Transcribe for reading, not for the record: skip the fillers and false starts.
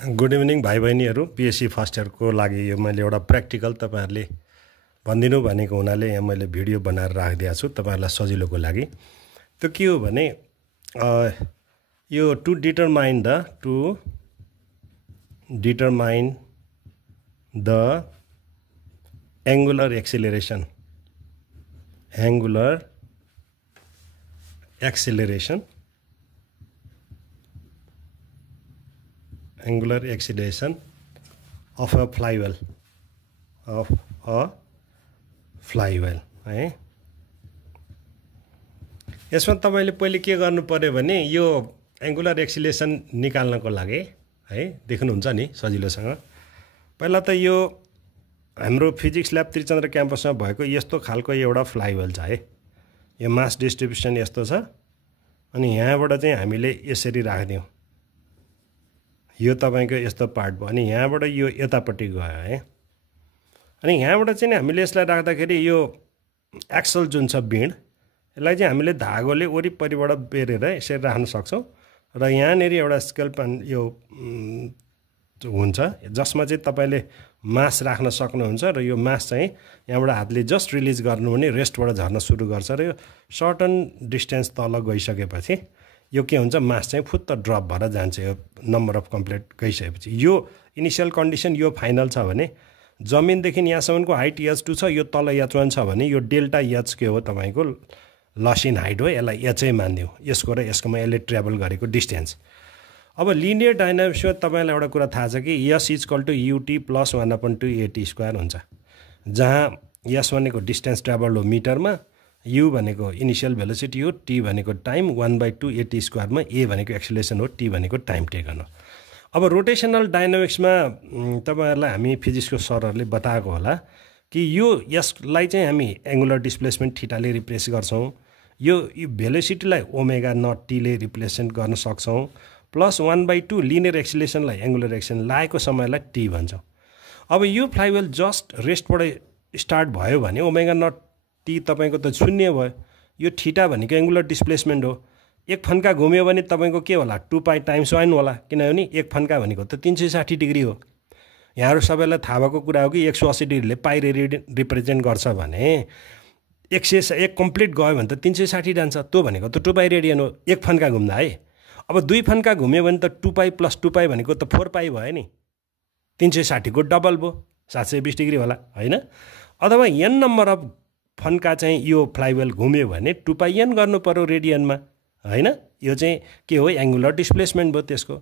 Good evening भाइ बहिनीहरू। PSC first इयरको लागि यो मैले एउटा प्र्याक्टिकल तपाईँहरूले भनिदिनु भनेको हुनाले यहाँ मैले भिडियो बनाएर राखिदिएको छु तपाईँहरूलाई सजिलोको लागि। त्यो के हो भने यो to determine the angular acceleration of a flywheel है। यसमा तपाईले पहिले के गर्नु पर्यो भने यो एङ्गुलर एक्सिलेरेसन निकाल्नको लागि है, देख्नुहुन्छ नि सजिलोसँग। पहिला त यो हाम्रो फिजिक्स ल्याब त्रिचन्द्र क्याम्पसमा भएको यस्तो खालको एउटा फ्लाइवेल छ है। यो मास डिस्ट्रिब्युसन यस्तो छ अनि यहाँबाट चाहिँ हामीले यसरी राख्दियौँ। यो तपाईको यस्तो पार्ट भयो अनि यहाँबाट यो यतापट्टि गयो है। अनि यहाँबाट चाहिँ हामीले यसलाई राख्दाखेरि यो एक्सल जुन छ बिँड, यसलाई चाहिँ हामीले धागोले वरिपरिबाट बेरेर यसरी राख्न सक्छौँ। र यहाँनिर एउटा स्केल यो हुन्छ जसमा चाहिँ तपाईँले मास राख्न सक्नुहुन्छ। र यो मास चाहिँ यहाँबाट हातले जस्ट रिलिज गर्नु भने रेस्टबाट झर्न सुरु गर्छ। र यो सर्टन डिस्टेन्स तल गइसकेपछि यो के हुन्छ, मास चाहिँ फुत्त ड्रप भएर जान्छ। यो नम्बर अफ कम्प्लिट गइसकेपछि यो इनिसियल कन्डिसन यो फाइनल छ भने जमिनदेखि यहाँसम्मको हाइट h2 छ, यो तल h1 छ भने यो डेल्टा h के हो तपाईँको लस इन हाइट हो। यसलाई एचै मानिदिउँ, यसको र यसकोमा यसले ट्राभल गरेको डिस्टेन्स। अब लिनियर डाइनामिक्समा तपाईँलाई एउटा कुरा थाहा छ कि s equal to ut plus 1/2at² हुन्छ, जहाँ s भनेको डिस्टेन्स ट्राभल हो मिटरमा, u भनेको इनिसियल भेलोसिटी हो, t भनेको टाइम, 1/2at² मा a भनेको एक्सिलेरेसन हो, t भनेको टाइम टेकन हो। अब रोटेसनल डाइनामिक्समा तपाईहरुलाई हामी फिजिक्सको सरहरूले बताएको होला कि यसलाई चाहिँ हामी एङ्गुलर डिस्प्लेसमेन्ट थीटाले रिप्लेस गर्छौँ। यो भेलोसिटीलाई ओमेगा नट t ले रिप्लेसमेन्ट गर्न सक्छौँ। प्लस 1/2 लिनियर एक्सिलेरेसनलाई एङ्गुलर एक्सिलेरेसन लागेको समयलाई t भन्छौँ। अब यो फ्लाइवेल जस्ट रेस्टबाट स्टार्ट भयो भने ओमेगा नट t तपाईको त शून्य भयो। यो थीटा भनेको एङ्गुलर डिस्प्लेसमेन्ट हो। एक फन्का घुम्यो भने तपाईको के होला, 2π टाइम्स 1 होला, किनभने एक फन्का भनेको त 360 डिग्री हो। यहाँहरु सबैलाई थाहा भएको कुरा हो कि 180 डिग्रीले पाइ रेडियन रिप्रेजेन्ट गर्छ भने 101 कम्प्लिट गयो भने त 360 जान्छ। त्यो भनेको त 2π रेडियन हो एक फन्का घुम्दा है। अब दुई फन्का घुम्यो भने त 2π प्लस 2π भनेको त 4π भयो नि, 360 को डबल भयो, 720 डिग्री होला हैन। अथवा n नम्बर अफ फन्का चाहिँ यो फ्लाइवेल घुम्यो भने 2πn गर्नु पर्यो रेडियनमा हैन। यो चाहिँ के हो, एङ्गुलर डिस्प्लेसमेन्ट भयो त्यसको।